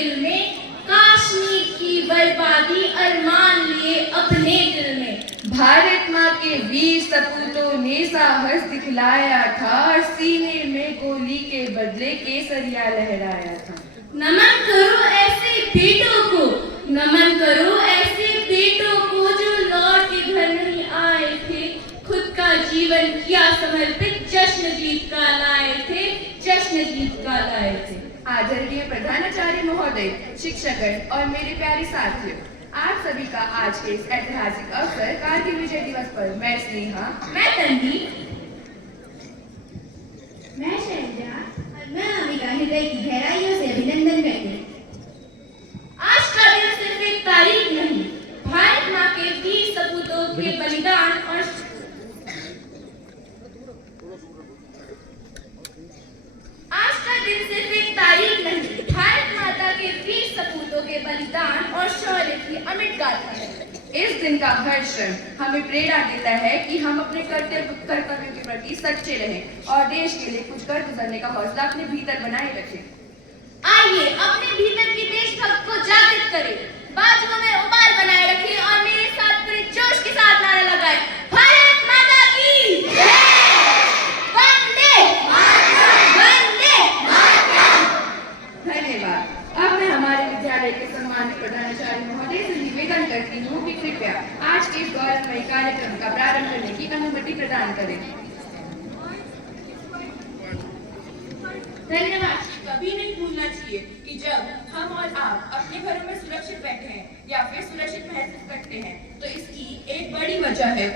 दिल में, कश्मीर की बर्बादी अरमान लिए अपने दिल में। भारत माँ के वीर सपूतों ने साहस दिखलाया था और सीने में गोली के बदले केसरिया लहराया था। नमन करो ऐसे बेटों को, नमन करो ऐसे बेटों को जो लौट के घर नहीं आए थे, खुद का जीवन किया समर्पित, जश्न जीत का लाए थे, जश्न जीत का लाए थे। आदरणीय प्रधानाचार्य महोदय, शिक्षकगण और मेरे प्यारे साथियों, आप सभी का आज के इस ऐतिहासिक अवसर कारगिल विजय दिवस पर मैं स्नेहा, मैं तन्वी, मैं शैलजा और मैं अमिका हृदय की गहराइयों से अभिनंदन करती हूँ। आज का दिन सिर्फ एक तारीख नहीं, भारत माँ के वीर सपूतों के बलिदान और आज का दिन सिर्फ एक तारीख नहीं, भारत माता के वीर सपूतों के बलिदान और शौर्य की अमिट गाथा है। इस दिन का हर क्षण हमें प्रेरणा देता है कि हम अपने कर्तव्यों के प्रति सच्चे रहें और देश के लिए कुछ कर गुजरने का हौसला अपने भीतर बनाए रखें। आइए अपने भीतर की देशभक्त को जागृत करें, बाजुओं में उबाल बनाए रखें और मेरे साथ पूरे जोश के साथ नारा लगाएं, भारत माता की वंदे वंदे। धन्यवाद। अब मैं हमारे विद्यालय के सम्मानित प्रधानाचार्य महोदय से निवेदन करती हूँ कि कृपया आज के इस गौरवमयी कार्यक्रम का प्रारंभ करने की अनुमति प्रदान करें। धन्यवाद। कभी नहीं भूलना चाहिए कि जब हम और आप अपने घरों में सुरक्षित बैठे हैं या फिर सुरक्षित महसूस करते हैं, तो इसकी एक बड़ी वजह है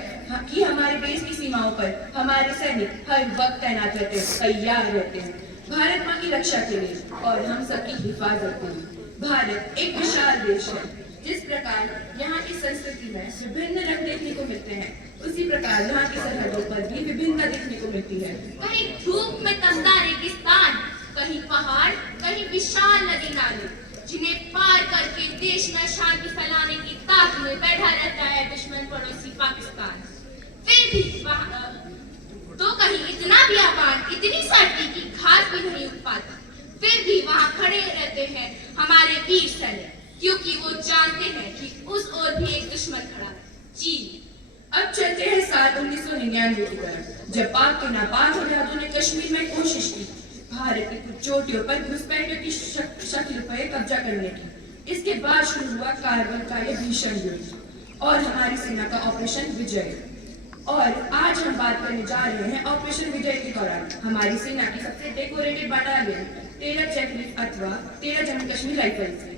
कि हमारे देश की सीमाओं पर हमारे सैनिक हर वक्त तैनात रहते हैं, तैयार रहते हैं भारत माँ की रक्षा के लिए और हम सबकी हिफाजत के लिए। भारत एक विशाल देश है। जिस प्रकार यहाँ की संस्कृति में विभिन्न रंग देखने को मिलते हैं, उसी प्रकार यहाँ की सरहदों पर भी विभिन्नता देखने को मिलती है। कहीं धूप में तमदा रेगिस्तान, कहीं पहाड़, कहीं विशाल नदी नाले, जिन्हें पार करके देश में शांति फैलाने की ताक में बैठा रहता है दुश्मन पड़ोसी पाकिस्तान। फिर भी वहाँ तो कहीं इतना बियाबान, इतनी सर्दी की घास भी नहीं उग पाती, फिर भी वहाँ खड़े रहते हैं हमारे वीर सैनिक, क्योंकि वो जानते हैं कि उस ओर भी एक दुश्मन खड़ा है, चीन। अब चलते हैं साल 1999 की तरफ, जब पाक के नापाक जहाजों ने कश्मीर में कोशिश की भारत की कुछ चोटियों पर घुसपैठियों की शक्ल पर कब्जा करने की। इसके बाद शुरू हुआ कारगिल का यह भीषण युद्ध और हमारी सेना का ऑपरेशन विजय। और आज हम बात करने जा रहे हैं ऑपरेशन विजय के दौरान हमारी सेना की सबसे डेकोरेटेड बटालियन 13 चेकलिफ्ट अथवा 13 जम्मू कश्मीर राइफल्स है।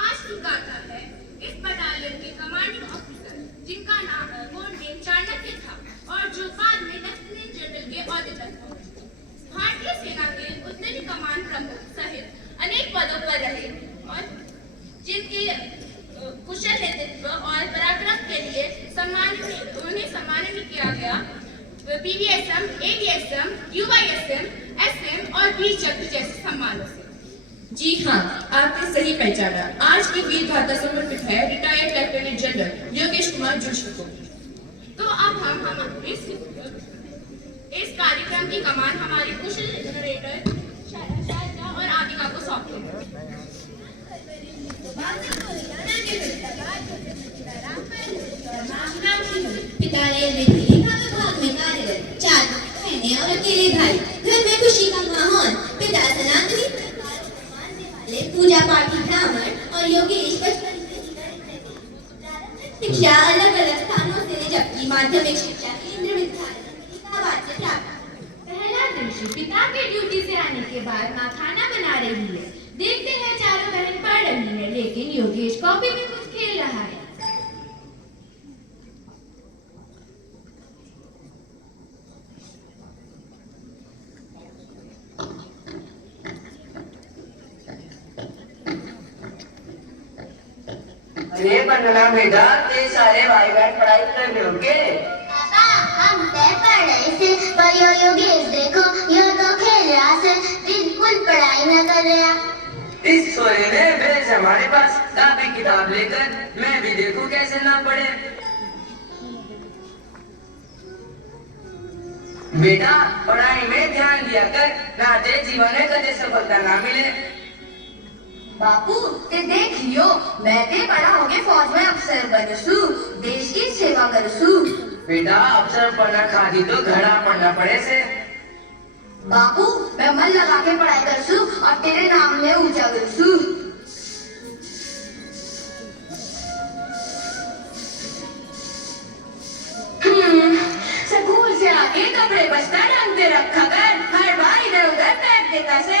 आज की गाथा है इस बटालियन के कमांडिंग ऑफिसर, जिनका नाम कोड नेम चाणक्य था और जो बाद में लेफ्टिनेंट जनरल के ओहदे तक पहुंचे। भारतीय सेना के उत्तरी कमान प्रमुख सहित अनेक पदों पर रहे और जिनके कुशल नेतृत्व और पराक्रम के लिए उन्हें सम्मानित किया गया पीवीएसएम, एवीएसएम, यूआईएसएम, एसएम और वीर चक्र जैसे सम्मानों से। जी हाँ, आपने सही पहचाना। आज की वीर गाथा समर्पित है retired lieutenant general Yogesh Kumar Joshi को। तो अब हम इस कार्यक्रम की कमान हमारे कुशल नरेटर शारदा और आदिका को सौंपते हैं। पिता रेलवे के भाग में कार्यरत, 4 बहनें और अकेले भाई, घर में खुशी का माहौल। पिता सनातनी वाले पूजा पाठी ब्राह्मण और योगेश बचपन शिक्षा अलग अलग स्थानों से, जबकि माध्यमिक शिक्षा केंद्र विद्यालय से प्राप्त। पहला दृश्य पिता के ड्यूटी से आने के बाद माँ खाना बना रही है। देखते हैं चारों बहन पढ़ रही है, लेकिन योगेश कॉपी में कुछ खेल रहा है। अरे बनना बेटा, ते सारे भाई बहन पढ़ाई कर रहे होंगे। पापा हम तो पढ़ रहे थे, पर यो योगेश देखो, यो तो खेल रहा है, बिल्कुल पढ़ाई न कर रहा। इस सोरे ने भेज हमारे पास कापी किताब लेकर, मैं भी देखूं कैसे ना पढ़े। बेटा पढ़ाई में ध्यान दिया कर, नाते जीवन में कदे सफलता ना मिले। बापू ते देख लियो, मैं ते बड़ा होके फौज में अफसर बनसू, देश की सेवा करसू। बेटा अफसर पढ़ना खादी तो घड़ा पढ़ना पड़े से। बापू मैं मन लगा के पढ़ाई करसू और तेरे नाम में ऊंचा करसू। स्कूल से आके कपड़े बस्ता ढंग से रखा कर, हर बार इधर उधर फेंक देता से।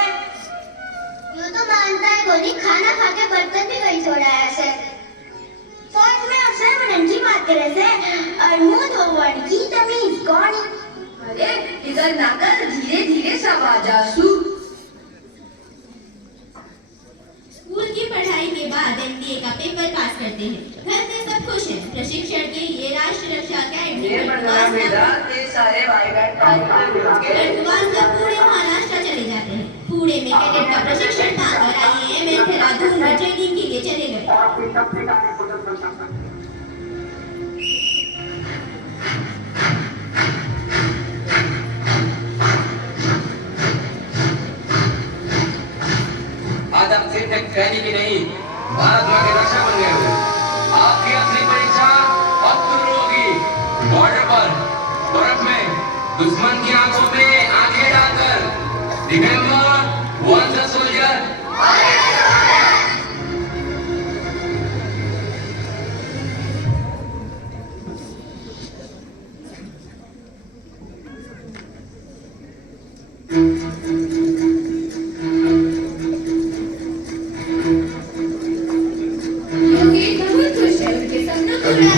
यूं तो मानता है गोली, खाना खा के बर्तन भी वही छोड़ा है ऐसे। फौज में अफसर बनने की बात करे से और मुंह धोवन की तमीज कौन? अरे इधर ना कर, धीरे धीरे सब आ जासू। स्कूल की पढ़ाई के बाद एमबीए का पेपर पास करते हैं। घर में सब खुश हैं। प्रशिक्षण के लिए राष्ट्रीय रक्षा अकेडमी ये पढ़ना बेटा ते सारे भाई बहन लड़कवास से पूरे महाराष्ट्र चले जाते हैं। पुणे में कैडेट का प्रशिक्षण पाकर आईएएम देहरादून में ट्रेनिंग के लिए चले गए। आज आप सिर्फ एक सैनिक ही नहीं, भारत माँ के रक्षा बन गए हो। आपकी असली परीक्षा अब शुरू होगी। बॉर्डर पर बर्फ में दुश्मन की आंखों में आंखें डालकर। Remember, once a soldier, Yogesh बहुत खुश है। उनके सपनों को लग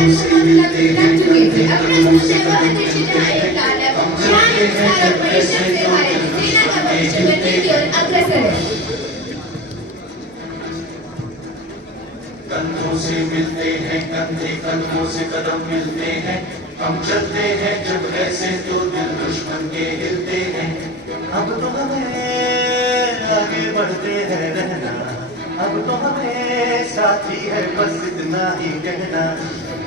चुके थे। अपना दूसरे वह देश जहाँ एक कालम शान इंसान और परिश्रम से भारतीय सेना का भविष्य बनने की ओर अग्रसर है। कंधों से मिलते हैं कंधे, कदमों से कदम मिलते हैं। हम चलते हैं जब ऐसे तो दिल दुश्मन के हिलते हैं। अब तो हमें आगे बढ़ते हैं रहना, अब तो हमें साथी है बस इतना ही कहना।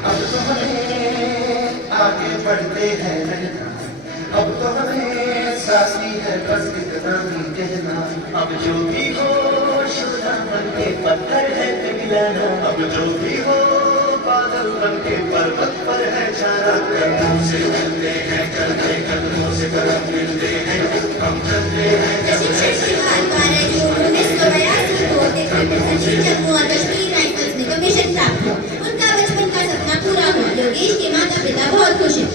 अब तो हमें आगे बढ़ते हैं रहना, अब तो हमें साथी है बस इतना ही कहना। अब जो भी हो शुदा बन के पत्थर है पिघलाना, अब जो भी हो बादल बन के पर्वत पर है छाना। कदमों से मिलते हैं चलते, कदमों से कदम मिलते हैं। हम चलते हैं प्रशिक्षण के बाद 12 जून 1982 को सचिन जम्मू और कश्मीर राइफल्स में कमीशन प्राप्त हुआ। उनका बचपन का सपना पूरा हुआ। योगेश के माता पिता बहुत खुश हैं।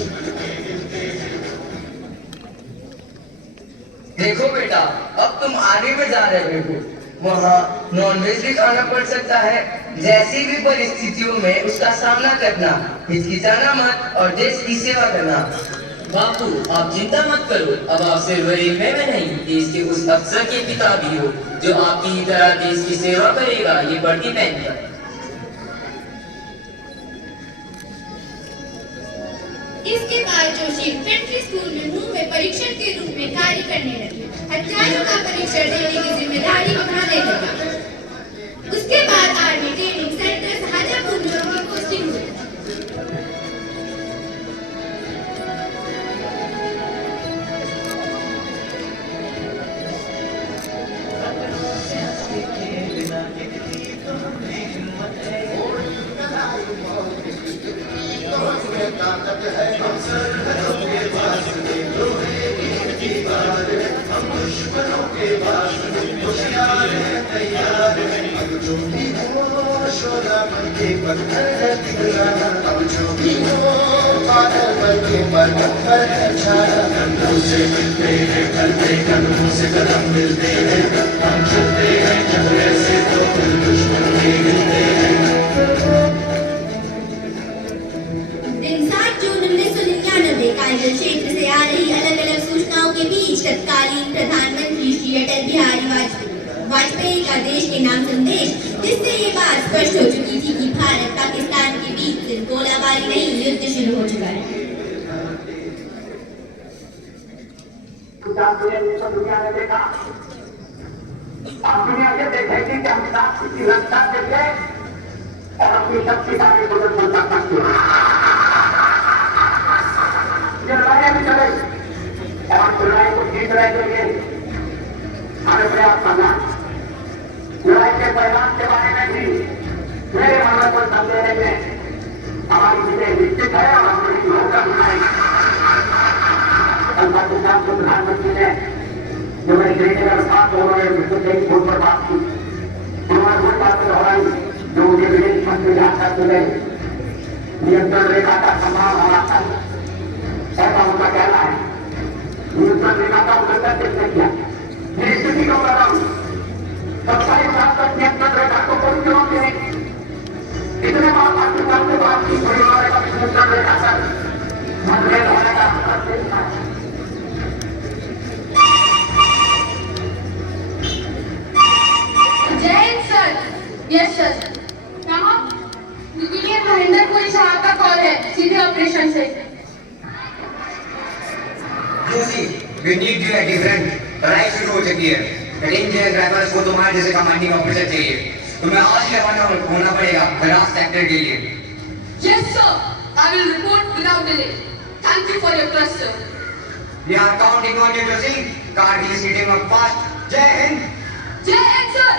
देखो बेटा, अब तुम आगे में जा रहे हो। वहाँ नॉनवेज भी खाना पड़ सकता है। जैसी भी परिस्थितियों में उसका सामना करना, हिचकिचाना मत और देश की सेवा करना। बापू आप चिंता मत करो, अब आप सिर्फ रेलवे में नहीं, देश के उस अफसर के पिता भी हो जो आपकी तरह देश की सेवा करेगा, ये वर्दी पहनकर। इसके बाद जोशी इन्फेंट्री स्कूल में मुंह में परीक्षण के रूप में कार्य करने लगे। हथियारों का परीक्षण देने की जिम्मेदारी उठाने लगे। उसके बाद आर्मी ट्रेनिंग सेंटर शाहजहांपुर में उनकी पोस्टिंग हुई। जो भी हो शोला बन के पत्थर है पिघलाना, अब जो भी हो बादल बन के पर्वत पर है छाना। कंधों से मिलते हैं कंधे, कदमों से कदम मिलते हैं। हम चलते हैं जब ऐसे तो दिल दुश्मन के हिलते हैं। दिन 7 जून 1999 कारगिल क्षेत्र से आ रही अलग अलग सूचनाओं के बीच तत्कालीन प्रधानमंत्री श्री अटल बिहारी वाजपेयी का देश के नाम संदेश, जिससे ये बात स्पष्ट हो चुकी थी कि भारत पाकिस्तान के बीच सिर्फ गोलाबारी नहीं, युद्ध शुरू हो चुका है। दुनिया ने देखा, आप दुनिया से देखेंगे कि हम ताकत की रक्षा देखे और अपनी शक्तिशाली प्रदर्शन कर सकते हैं। ये लड़ाई भी चले और लड़ाई को जीत रहे तो ये हमें प्रयास करना। लड़ाई के परिणाम के बारे में भी मेरे मन में कोई संदेह नहीं है। हमारी जीतें निश्चित है और हम बड़ी होकर दिखाएंगे। कल पाकिस्तान के प्रधानमंत्री ने जो मेरी ग्रेटर अवस्था तो उन्होंने बिल्कुल सही फोन पर बात की। उन्होंने वही बात दोहराई जो मुझे विदेश मंत्री राजनाथ सिंह ने नियंत्रण रेखा का सम्मान होना चाहिए, ऐसा उनका कहना है। नियंत्रण रेखा का उल्लंघन किसने किया? मैं स्थिति को बताऊं, 27 साल तक नियंत्रण रेखा को कोई चुनौती नहीं। इतने बार पाकिस्तान से बात की, कोई उन्होंने कभी नियंत्रण रेखा कर मतभेद होने का असर देखा है। जय हिंद सर। Yes sir. कहाँ? ये महेंद्रपुरी साहब का कॉल है, सीधे ऑपरेशन से। Joshi, we need you at different। पढ़ाई शुरू हो चुकी है। रेंजर ड्राइवर्स को तुम्हारे जैसे कमांडिंग ऑफिसर चाहिए। तुम्हें आज के रवाना होना पड़ेगा खलास सेक्टर के लिए। Yes sir, I will report without delay. Thank you for your trust sir. We are counting on you, Joshi. Kargil is heating up fast। जय हिंद। जय हिंद सर।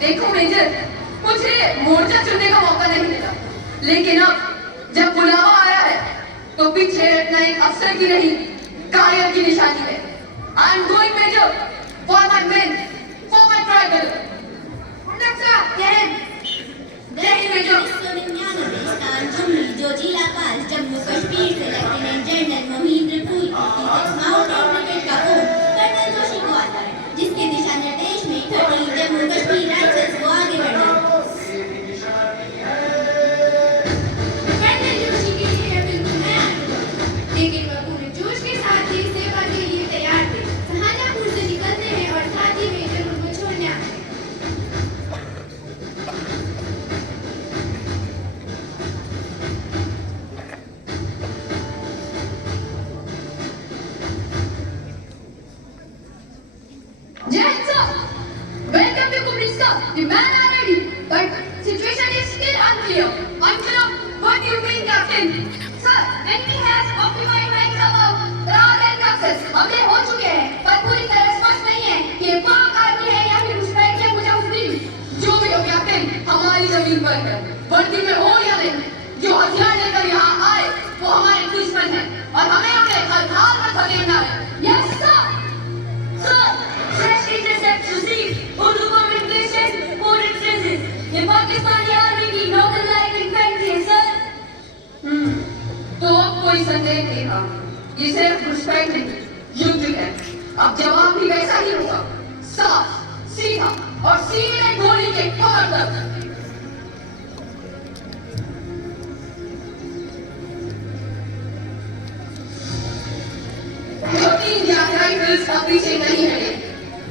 देखो मेजर, मुझे मोर्चा चुनने का मौका नहीं मिला, लेकिन अब जब बुलावा आया है तो पीछे हटना एक अफसर की नहीं, कायर की निशानी है। I am going measure for my men, for my tribal। जो जिला पाल जम्मू कश्मीर से लेफ्टिनेंट जनरल मोहिंद्रपुरी माउंटेन का फोन कर्नल जोशी को आता है, जिसके दिशा निर्देश में 13 जम्मू कश्मीर राइफल्स को आगे बढ़ना है। कर्नल जोशी के लिए यह बिल्कुल नया अनुभव, लेकिन वह पूरे जोश के साथ देश सेवा के लिए तैयार थे। शाहजहांपुर से निकलते हैं और साथ ही मेजर उनको छोड़ने आते हैं। Welcome to Kubriska. The man are ready, but situation is still unclear. Unclear? What do you mean, Captain? Sir, enemy has occupied ranks above Rar and Naxos. हमले हो चुके हैं, पर पूरी तरह स्पष्ट नहीं है कि पाक आर्मी है या फिर उस्ताद या मुजाहिदीन। जो भी हो कैप्टन, हमारी जमीन पर है। वर्दी में हो या नहीं, जो हथियार लेकर यहाँ आए, वो हमारे दुश्मन है और हमें उन्हें हर हाल में खदेड़ना है। Yes, sir. Sir, fresh intercepts received. Urdu communication पूरे ट्रेसेस। ये पाकिस्तानी आर्मी की नॉर्दर्न लाइन इन्फेंट्री है सर। तो अब कोई संदेह नहीं था, ये सिर्फ घुसपैठ नहीं, युद्ध है। अब जवाब भी वैसा ही होगा, साफ, सीधा और सीधे गोली के कमर तक। राइफल्स का पीछे नहीं है,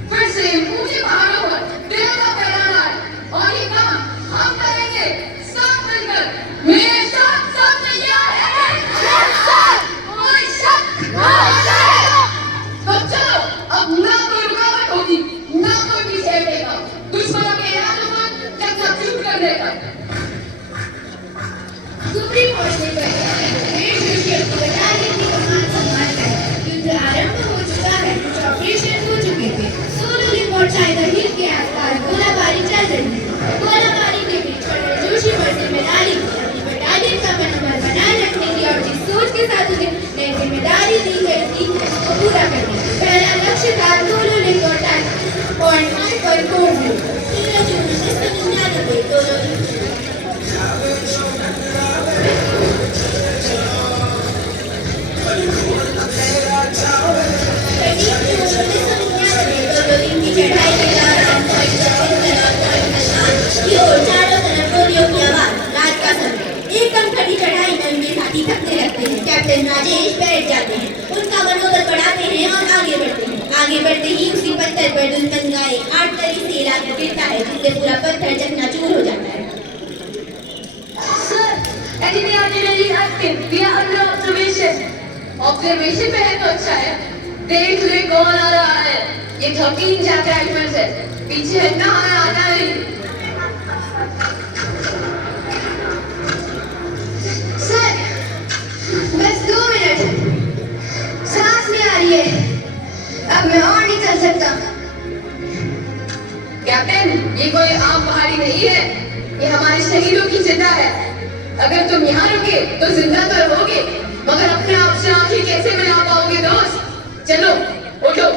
फिर से ऊंचे पहाड़ों पर दिल का फैलाना है और ये काम हम करेंगे सब मिलकर। मेरे साथ सब तैयार हैं? कोई शक? तो चलो, अब ना कोई रुकावट होगी, ना कोई पीछे हटेगा। दुश्मनों के इरादों पर चकनाचूर कर देगा। सुप्रीम कोर्ट ने कहा देश विषय को बचाने की कमान संभालकर युद्ध आरंभ हो चुका है। कुछ ऑपरेशन हो चुके थे। सोलो रिपोर्ट टाइगर हिल के आसपास गोलाबारी चल रही है। गोलाबारी के बीच कर्नल जोशी पर जिम्मेदारी अपनी बटालियन का मनोबल बनाए रखने की और जिस सोच के साथ उन्हें नई जिम्मेदारी दी गई थी उसको पूरा करना। पहला लक्ष्य था सोलो रिपोर्ट टाइगर पॉइंट 1.40। 13 जून 1999 दोनों चढ़ाई के दौरान चारों तरफ गोलियों की आवाज। रात का समय, एकदम खड़ी चढ़ाई में उनके साथी थकने लगते हैं। कैप्टन राजेश बैठ जाते हैं, उनका मनोबल बढ़ाते हैं और आगे बढ़ते हैं। आगे बढ़ते ही उसी पत्थर पर दुल्हन का एक 8 तरी से इलाका गिरता है, जिससे पूरा पत्थर चकनाचूर हो जाता है। Enemy artillery active. We are under observation. Observation पे है तो अच्छा है। देख ले कौन आ रहा है। ये 13 जैक राइफल्स है। पीछे हटना हमें आता नहीं। कैप्टन, ये कोई आम पहाड़ी नहीं है, ये हमारे शहीदों की जिंदा है। अगर तुम यहाँ रुके तो जिंदा तो रहोगे, मगर अपने आप से आंखें कैसे मिला पाओगे दोस्त? चलो उठो,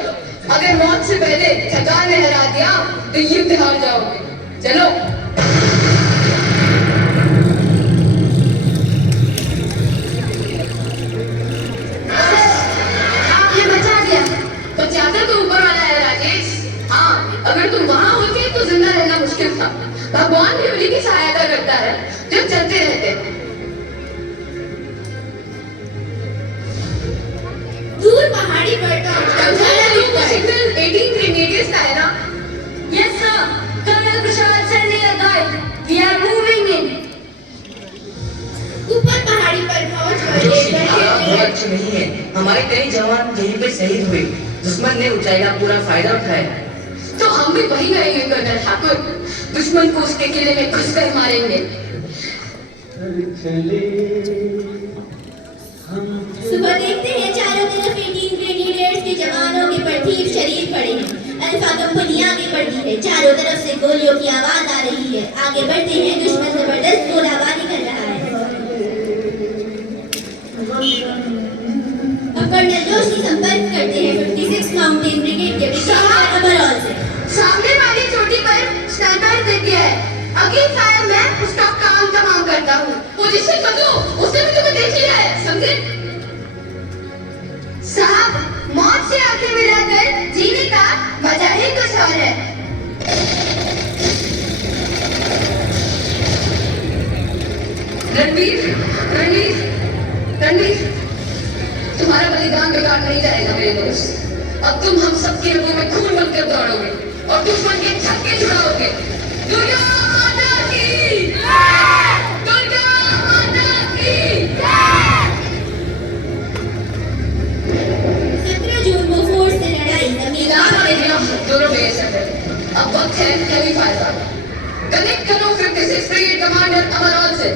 अगर मौत से पहले थकान ने हरा दिया तो युद्ध हार जाओगे। चलो। आपने बचा दिया। बचाता तो ऊपर वाला है राजेश। हाँ, अगर तुम वहाँ होते तो जिंदा रहना मुश्किल था। भगवान भी उन्हीं की सहायता करता है जो चलते रहते हैं। दूर पहाड़ी पर सिग्नल 18 ग्रेनेडियर्स का है ना? Yes sir, Colonel Prashad sending a guide. We are moving in. ऊपर पहाड़ी पर पहुंच जोशी, हालात बहुत अच्छे नहीं है। हमारे कई जवान यहीं पे शहीद हुए। दुश्मन ने ऊंचाई का पूरा फायदा उठाया। तो हम भी वही करेंगे कर्नल ठाकुर। दुश्मन को उसके किले में घुसकर मारेंगे। सुबह देखते हैं चारों तरफ 18 ग्रेनेडियर्स के जवानों के परतीब शरीर पड़े हैं। अल्फा कंपनी आगे बढ़ती है, चारों तरफ से गोलियों की आवाज आ रही है। आगे बढ़ते हैं, दुश्मन जबरदस्त गोलाबारी कर रहा है। अब कर्नल जोशी संपर्क करते हैं 56 माउंटेन ब्रिगेड के ब्रिगेडियर अमरौल से। सामने वाली चोटी पर स्नाइपर दे दिया है। अगली फायर में उसका काम तमाम करता हूँ। पोजीशन बदलो, उसने भी तुम्हें देख लिया है, समझे? साहब, मौत से आंखें मिलाकर जीने का मजा ही कुछ और है। रणवीर, रणवीर, रणवीर, तुम्हारा बलिदान बेकार नहीं जाएगा मेरे दोस्त। अब तुम हम सबके रगों में खून बनकर दौड़ोगे और दुश्मन के छक्के छुड़ाओगे। दुर्गा माता की जय! दुर्गा माता की जय! 17 जून को फोर्स से लड़ाई दोनों में सकते। अब वक्त है हेवी फायर का। कनेक्ट करो 56 ब्रिगेड कमांडर अमरौल से।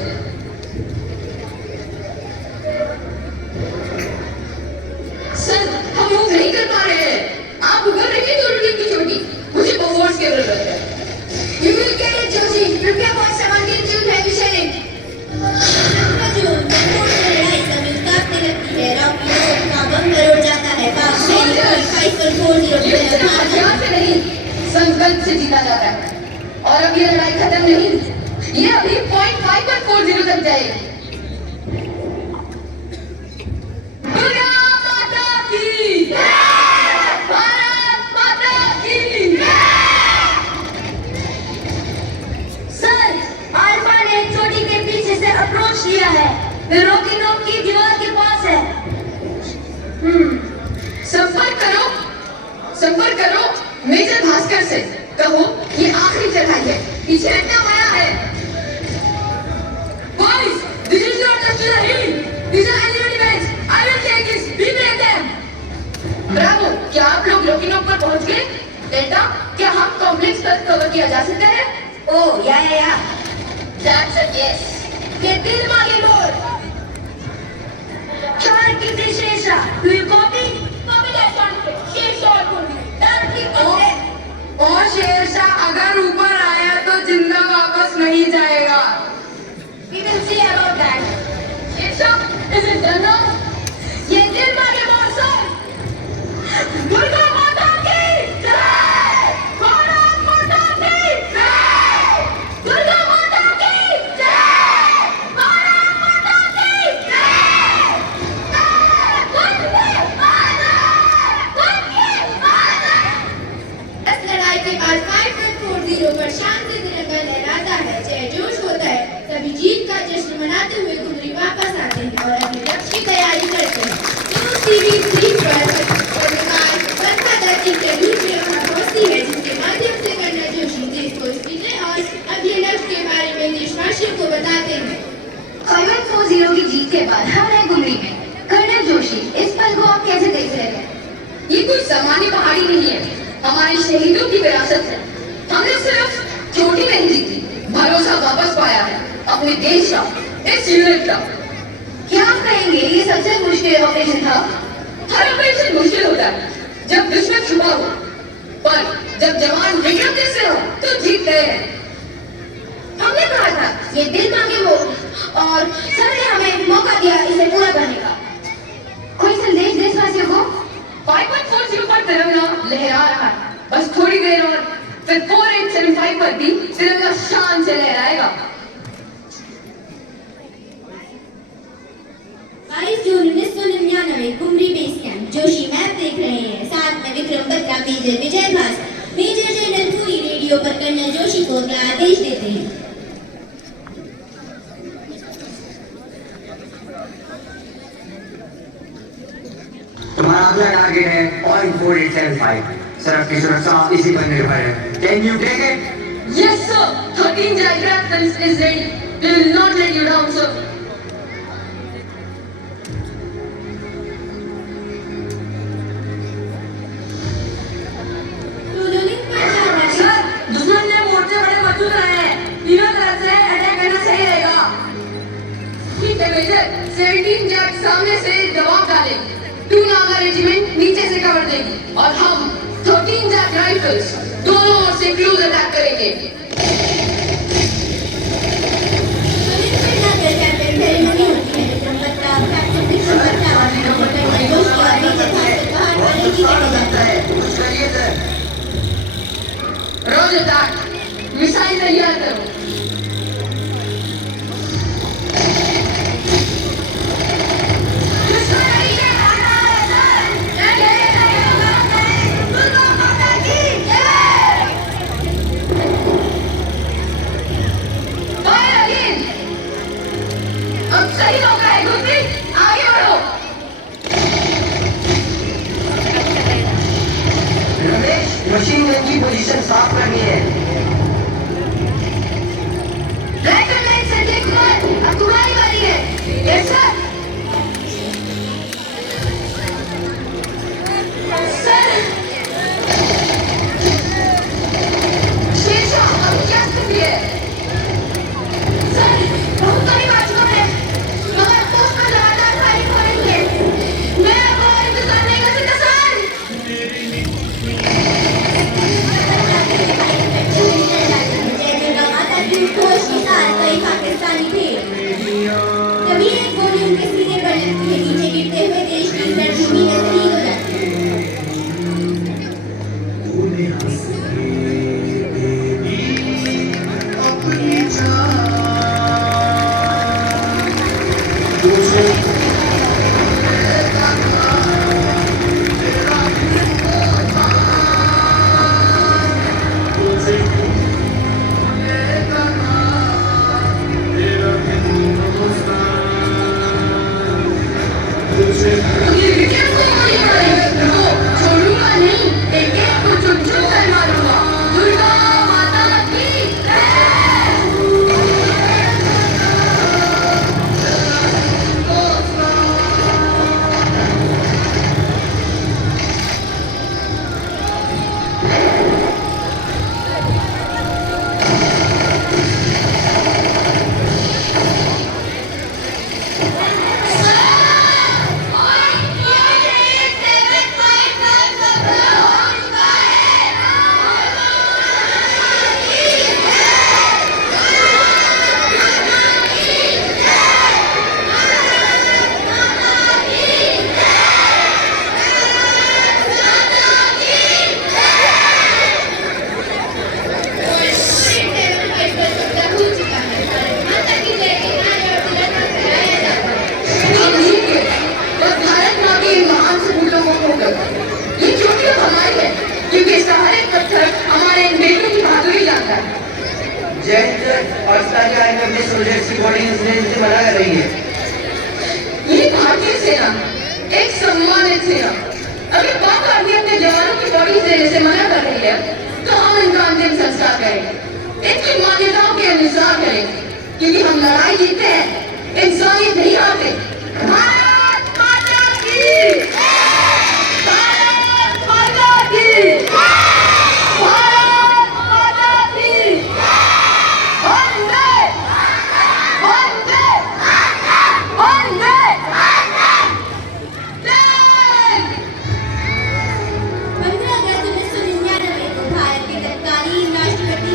सर, हम मूव नहीं कर पा रहे हैं। आप ऊपर रखिए दोनों टीम की चोटी। मुझे फोर्स की जरूरत है। You will get it, Joshi. Prepare for 17 June heavy shelling. 17 जून को फोर्स से लड़ाई जमीन कांपने लगती है। रॉकेट का बम उड़ जाता है। पाक सैनिक 5.40 हथियार से नहीं, संकल्प से जीता जाता है। और अब ये लड़ाई खत्म नहीं, ये अभी 0.5 तक जाएगी। दुर्गा माता की जय! भारत माता की जय! सर, अल्फा ने चोटी के पीछे से अप्रोच लिया है। वे रॉकी नोक की दीवार के पास है। संपर्क करो मेजर भास्कर से। कहो ये आखिरी चढ़ाई है, पीछे हटना मना है। Boys, this is not just a hill. These are enemy men. I will take this. We break them. Bravo, क्या आप लोग लोकिनोक पर पहुंच गए? डेल्टा, क्या हम कॉम्प्लेक्स पर कवर किया जा सकता है? ओह या That's a yes. ये दिल मांगे बोल। चार की शेषा, do you copy? Copy that conflict. Shersha और Kurdi. That the और शेरशाह अगर ऊपर आया तो जिंदा वापस नहीं जाएगा। We will see about that. Sher Shah, is it done now? ये दिल मांगे बोल सर। दुर्गा माता की जय! भारत माता की जय! दुर्गा माता की जय! भारत माता की जय! वंदे मातरम! वंदे मातरम! इस लड़ाई के बाद 5.40 पर शांति तिरंगा लहराता है, जय जोश होता है। सभी जीत का जश्न मनाते हुए कुमरी वापस आते हैं और अपने लक्ष्य की तैयारी करते हैं। न्यूज़ टीवी 3 पर पत्रकार वर्षा दत्त इंटरव्यू में वहां पहुंचती है, जिसके माध्यम से कर्नल जोशी देश को इस विजय और अगले लक्ष्य के बारे में देशवासियों को बताते हैं। 540 की जीत के बाद हम हैं गुमरी में। कर्नल जोशी, इस पल को आप कैसे देख रहे हैं? ये कोई सामान्य पहाड़ी नहीं है, हमारे शहीदों की विरासत है। हमने सिर्फ चोटी नहीं जीती, भरोसा वापस पाया है अपने देश का, इस यूनिट का। क्या आप कहेंगे ये सबसे मुश्किल ऑपरेशन था? हर ऑपरेशन मुश्किल होता है जब दुश्मन छुपा हो, पर जब जवान विक्रम जैसे हो किया इसे पूरा करने का। कोई संदेश देशवासियों को? 5.40 पर तिरंगा लहरा रहा है। बस थोड़ी देर और फिर 4875 पर भी तिरंगा शान से लहराएगा। 22 जून 1999 कुमरी बेस कैंप जोशी मैप देख रहे हैं। साथ में विक्रम बत्रा, मेजर विजय भास्कर, मेजर जनरल पूरी रेडियो पर कर्नल जोशी को क्या आदेश देते हैं। तुम्हारा अगला टारगेट है .4875। सड़क की सुरक्षा इसी पर निर्भर है। Can you take it? Yes sir, 13 Jack Rifles is ready. We will not let you down sir. Sir, दुश्मन ने मोर्चे बड़े मजबूत रहे हैं। तीनों तरफ से अटैक करना सही रहेगा। ठीक है मेजर, 17 जैक सामने से दबाव डालेगी, 2 नागा रेजिमेंट नीचे से कवर देगी और हम 13 जैक राइफल्स दोनों ओर से क्लोज अटैक करेंगे। रोज अटैक, मिसाइल तैयार करो। अब सही मौका है गुरप्रीत, आगे बढ़ो। रमेश, मशीन गन की पोजीशन साफ करनी है। राइफलमैन संजय कुमार, अब तुम्हारी बारी है। Yes sir. सर, शेरशाह, अब क्या स्थिति है? सर, बहुत बड़ी बात है, मगर पोस्ट पर लगातार फायरिंग हो रही है। मैं अब और इंतजार नहीं कर सकता सर। पाकिस्तानी थे। तभी एक गोली उनके सीने पर लगती है, नीचे गिरते हुए देश की सरजमीं में शहीद हो जाते हैं। छोड़ूंगा नहीं, एक-एक को चुन-चुन कर मारूंगा। दुर्गा माता की पाकिस्तानी आर्मी अपने सोल्जर्स की बॉडी इंसिडेंट से मना कर रही है। ये भारतीय सेना एक सम्मानित सेना, अगर पाक आर्मी अपने जवानों की बॉडी देने से मना कर रही है तो हम इनका अंतिम संस्कार करेंगे, इनकी मान्यताओं के अनुसार करेंगे, क्योंकि हम लड़ाई जीतते हैं, इंसानियत नहीं हारते। भारत माता की, भारत माता की, भारत माता की, वंदे वंदे वंदे जय। 15 अगस्त 1999 को भारत के तत्कालीन राष्ट्रपति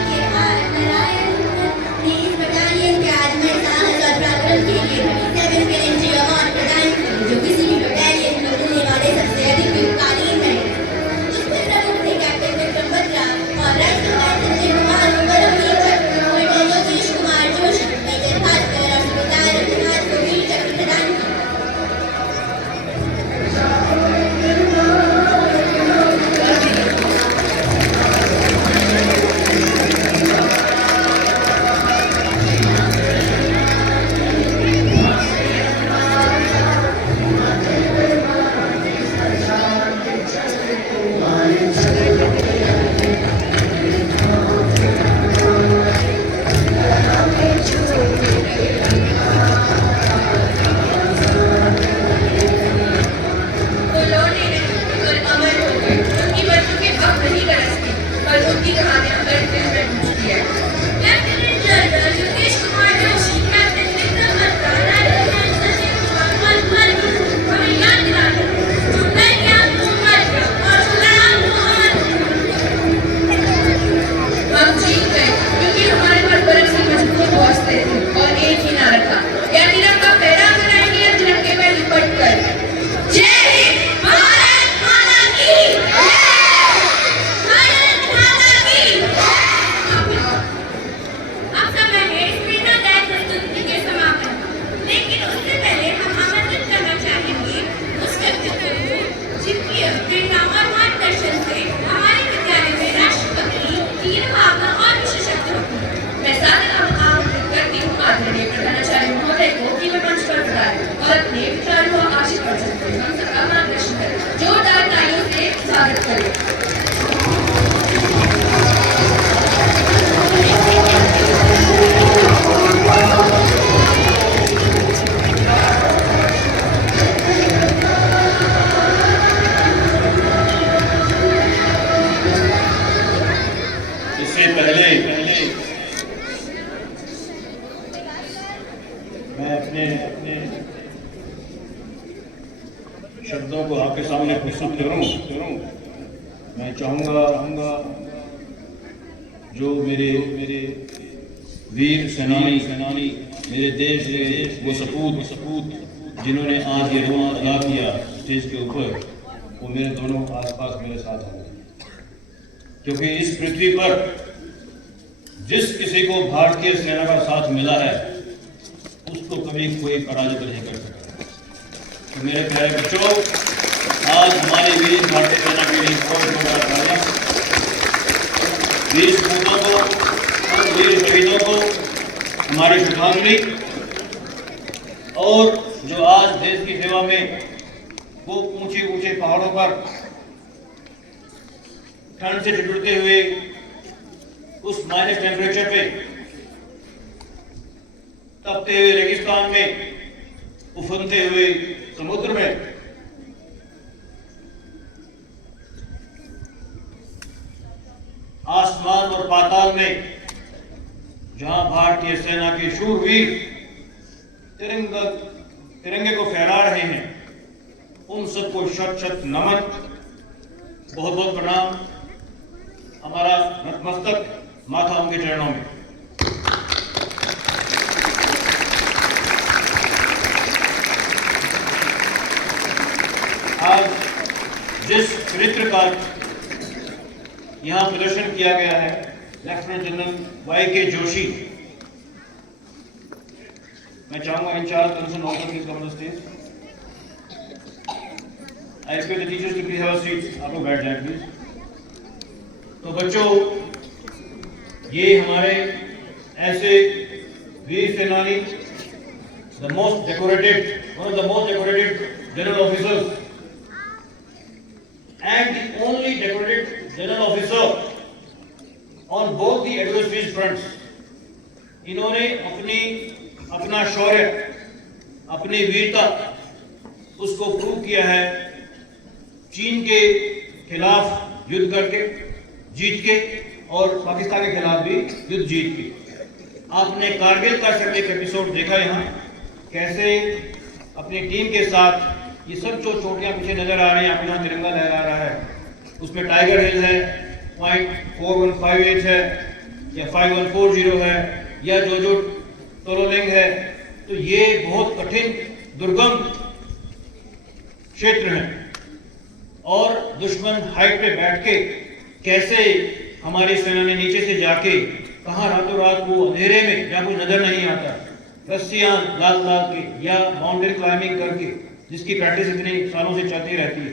पहले मैं अपने शब्दों को आपके सामने प्रस्तुत करूं। मैं चाहूँगा जो मेरे वीर सेनानी मेरे देश के वो सपूत जिन्होंने आज ये रोल अदा किया स्टेज के ऊपर, वो मेरे दोनों आसपास मेरे साथ हैं। क्योंकि इस पृथ्वी पर जिस किसी को भारतीय सेना का साथ मिला है उसको कभी कोई पराजित नहीं कर सकता। तो मेरे प्यारे बच्चों, आज हमारे वीर भारतीय सेना के लिए बहुत बड़ा तालियां, वीर सपूतों को और वीर शहीदों को हमारी श्रद्धांजलि। और जो आज देश की सेवा में वो ऊंचे पहाड़ों पर ठंड से ठिठुरते हुए उस माइनस टेम्परेचर पे तपते हुए रेगिस्तान में उफनते हुए समुद्र में आसमान और पाताल में जहां भारतीय सेना के शूरवीर तिरंगे को फहरा रहे हैं, उन सबको शत नमन, बहुत बहुत प्रणाम। हमारा नतमस्तक माथा उनके चरणों में। आज जिस चरित्र का यहाँ प्रदर्शन किया गया है, लेफ्टिनेंट जनरल YK जोशी, मैं चाहूंगा incharge concern officer please come on the stage. I request the teachers to please have a seat. आप लोग बैठ जाएं प्लीज। तो बच्चों, ये हमारे ऐसे वीर सेनानी, the most decorated, one of the most decorated general officers and the only decorated general officer on both the adversaries fronts. इन्होंने अपना शौर्य, अपनी वीरता उसको प्रूव किया है चीन के खिलाफ युद्ध करके, जीत के, और पाकिस्तान के खिलाफ भी युद्ध जीत के। आपने कारगिल का सिर्फ एक एपिसोड देखा यहाँ, कैसे अपनी टीम के साथ ये सब जो चोटियां पीछे नजर आ रही हैं, आपको जहाँ तिरंगा लहरा रहा है उसमें टाइगर हिल है, .4158 है या 5140 है या जो तोलोलिंग है। तो ये बहुत कठिन दुर्गम क्षेत्र है और दुश्मन हाइट पे बैठ के कैसे हमारी सेना ने नीचे से जाके कहाँ रातों रात वो अंधेरे में जहाँ कुछ नजर नहीं आता, रस्सियां लाल के या माउंटेन क्लाइंबिंग करके, जिसकी प्रैक्टिस इतनी सालों से चलती रहती है,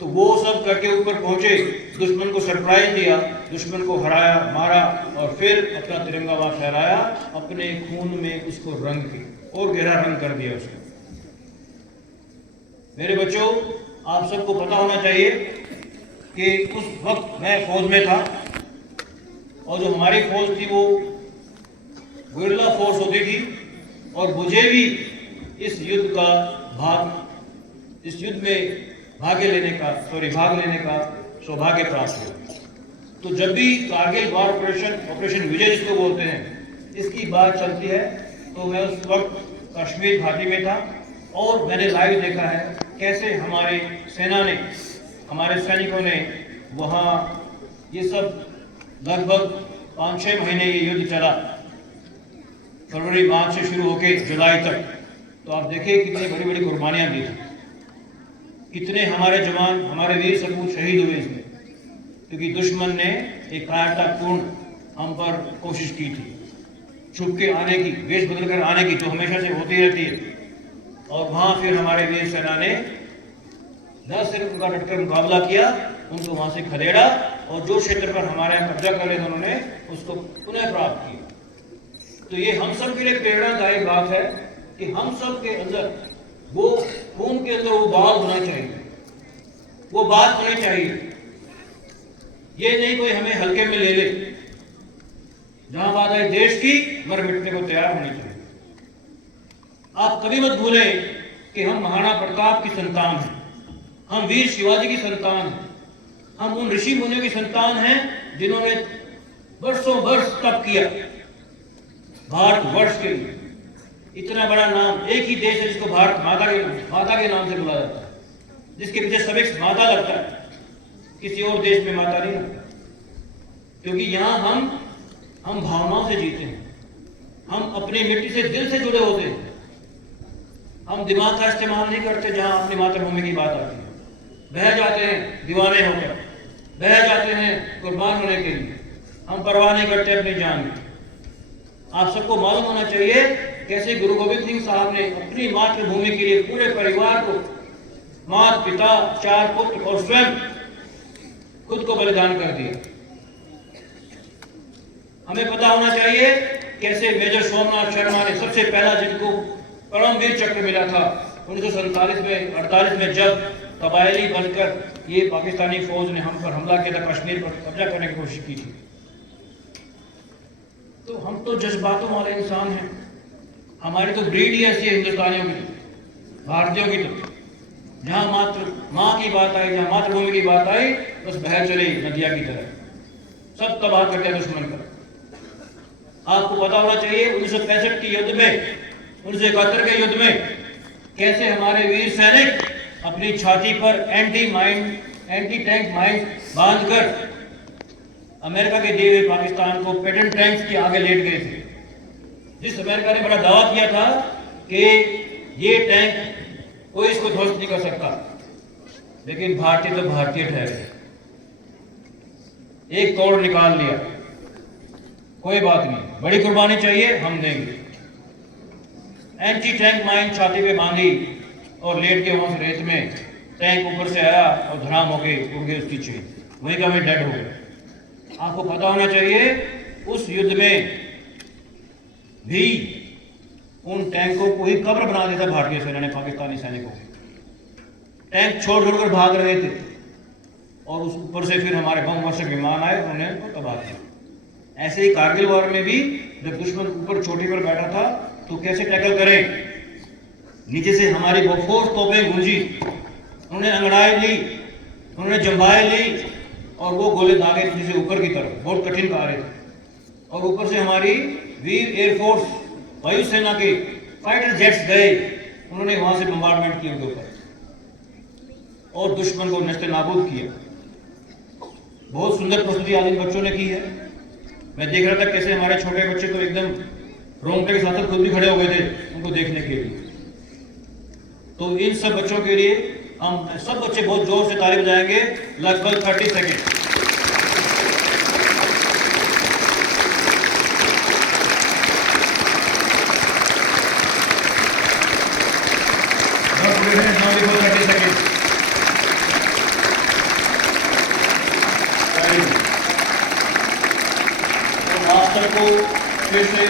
तो वो सब करके ऊपर पहुंचे, दुश्मन को सरप्राइज दिया, दुश्मन को हराया, मारा और फिर अपना तिरंगा वहां फहराया, अपने खून में उसको रंग के और गहरा रंग कर दिया उसको। मेरे बच्चों, आप सबको पता होना चाहिए कि उस वक्त मैं फौज में था और जो हमारी फौज थी वो गुरिल्ला फोर्स होती थी और मुझे भी इस युद्ध में भाग लेने का सौभाग्य प्राप्त हुआ। तो जब भी कारगिल वार ऑपरेशन विजय जिसको बोलते हैं, इसकी बात चलती है, तो मैं उस वक्त कश्मीर घाटी में था और मैंने लाइव देखा है कैसे हमारे सेना ने, हमारे सैनिकों ने वहाँ ये सब लगभग 5-6 महीने ये युद्ध चला, फरवरी मार्च से शुरू होकर जुलाई तक। तो आप देखिए कितनी बड़ी बड़ी कुर्बानियां दी थी, कितने हमारे जवान, हमारे वीर सपूत शहीद हुए इसमें, क्योंकि दुश्मन ने एक कायरतापूर्ण हम पर कोशिश की थी छुप के आने की, वेश बदल कर आने की, जो हमेशा से होती रहती है। और वहां फिर हमारे वीर सेना ने न सिर्फ उनका डटकर मुकाबला किया, उनको वहां से खदेड़ा और जो क्षेत्र पर हमारे यहाँ कब्जा कर लिया उन्होंने उसको पुनः प्राप्त किया। तो ये हम सब के लिए प्रेरणादायक बात है कि हम सब के अंदर वो खून के अंदर वो बात होना चाहिए, वो बात होनी चाहिए। ये नहीं कोई हमें हल्के में ले ले, जहां बात है देश की, मर मिटने को तैयार होनी चाहिए। आप कभी मत भूलें कि हम महाराणा प्रताप की संतान हैं, हम वीर शिवाजी की संतान हैं, हम उन ऋषि मुनियों की संतान हैं जिन्होंने वर्षों वर्ष तप किया भारतवर्ष के लिए। इतना बड़ा नाम, एक ही देश है जिसको भारत माता के नाम से बुलाया जाता है, जिसके पीछे सफिक्स माता लगता है, किसी और देश में माता नहीं लगता। क्योंकि यहाँ हम भावनाओं से जीते हैं, हम अपनी मिट्टी से दिल से जुड़े होते हैं, हम दिमाग का इस्तेमाल नहीं करते। जहाँ अपनी मातृभूमि की बात आती है बह जाते हैं दीवाने होकर, बह जाते हैं कुर्बान होने के लिए, हम परवाह नहीं करते अपनी जान की। आप सबको मालूम होना चाहिए कैसे गुरु गोविंद सिंह साहब ने अपनी मातृभूमि के लिए पूरे परिवार को, माता पिता, 4 पुत्र और स्वयं खुद को बलिदान कर दिया। हमें पता होना चाहिए कैसे मेजर सोमनाथ शर्मा ने सबसे पहला, जिनको परमवीर चक्र मिला था 1947 में 48 में, जब कबायली बनकर ये पाकिस्तानी फौज ने हम पर हमला किया था, कश्मीर पर कब्जा करने की कोशिश की थी। तो हम तो जज्बातों वाले इंसान हैं, हमारी तो ब्रीड ही ऐसी है हिंदुस्तानियों की, भारतीयों की। तो जहाँ मात्र माँ की बात आई, जहाँ मातृभूमि की बात आई, बस बह चली नदिया की तरह, सब तबाह कर दिया दुश्मन का। आपको पता होना चाहिए 1965 के युद्ध में, 1971 के युद्ध में कैसे हमारे वीर सैनिक अपनी छाती पर एंटी टैंक माइन बांधकर अमेरिका के दिए हुए पाकिस्तान को पेटेंट टैंक्स के आगे लेट गए थे। जिस अमेरिका ने बड़ा दावा किया था कि ये टैंक कोई इसको ध्वस्त नहीं कर सकता, लेकिन भारतीय तो भारतीय ठहरे, एक तोड़ निकाल लिया। कोई बात नहीं, बड़ी कुर्बानी चाहिए हम देंगे। एंटी टैंक माइन छाती पे बांधी और लेट के वहां से रेत में, टैंक ऊपर से आया और धड़ाम होके उड़ गई उसकी चेन, वहीं का वहीं डेड हो गया। आपको पता होना चाहिए उस युद्ध में भी उन टैंकों को ही कब्र बना दिया था भारतीय सेना ने, पाकिस्तानी सैनिकों को। टैंक छोड़ भाग रहे थे और उस ऊपर से फिर हमारे बम वर्षक विमान आए, उन्होंने उनको तबाह किया। ऐसे ही कारगिल वॉर में भी जब दुश्मन ऊपर चोटी पर बैठा था तो कैसे टैकल करें, नीचे से हमारी बफोर्स तोपें गूंजी, उन्होंने अंगड़ाई ली, उन्होंने जंबाएं ली और वो गोले दागे नीचे से ऊपर की तरफ, बहुत कठिन कार्य थे। और ऊपर से हमारी वीर एयरफोर्स वायुसेना के फाइटर जेट्स गए, उन्होंने वहां से बम्बार्डमेंट किया उनके ऊपर और दुश्मन को नष्ट नाबूद किया। बहुत सुंदर प्रस्तुति आज इन बच्चों ने की है। मैं देख रहा था कैसे हमारे छोटे बच्चे तो एकदम रोंगटे के साथ खुद भी खड़े हो गए थे उनको देखने के लिए। तो इन सब बच्चों के लिए हम सब बच्चे बहुत जोर से ताली बजाएंगे, लगभग 30 सेकेंड। मास्टर को फिर से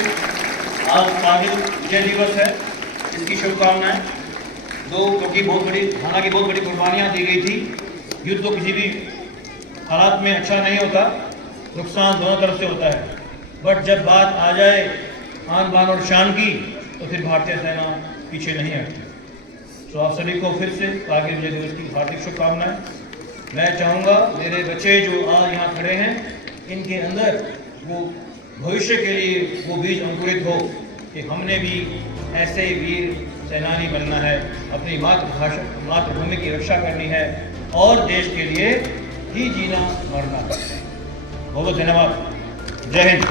आज कारगिल विजय दिवस है, इसकी शुभकामनाएं। क्योंकि बहुत बड़ी कुर्बानियां दी गई थी। युद्ध तो किसी भी हालात में अच्छा नहीं होता, नुकसान दोनों तरफ से होता है, बट जब बात आ जाए आन बान और शान की तो फिर भारतीय सेना पीछे नहीं हटती। तो आप सभी को फिर से कारगिल विजय दिवस की हार्दिक शुभकामनाएं। मैं चाहूँगा मेरे बच्चे जो आज यहाँ खड़े हैं, इनके अंदर वो भविष्य के लिए वो बीज अंकुरित हो कि हमने भी ऐसे वीर सेनानी बनना है, अपनी मातृभूमि की रक्षा करनी है और देश के लिए ही जीना मरना। बहुत बहुत धन्यवाद। जय हिंद।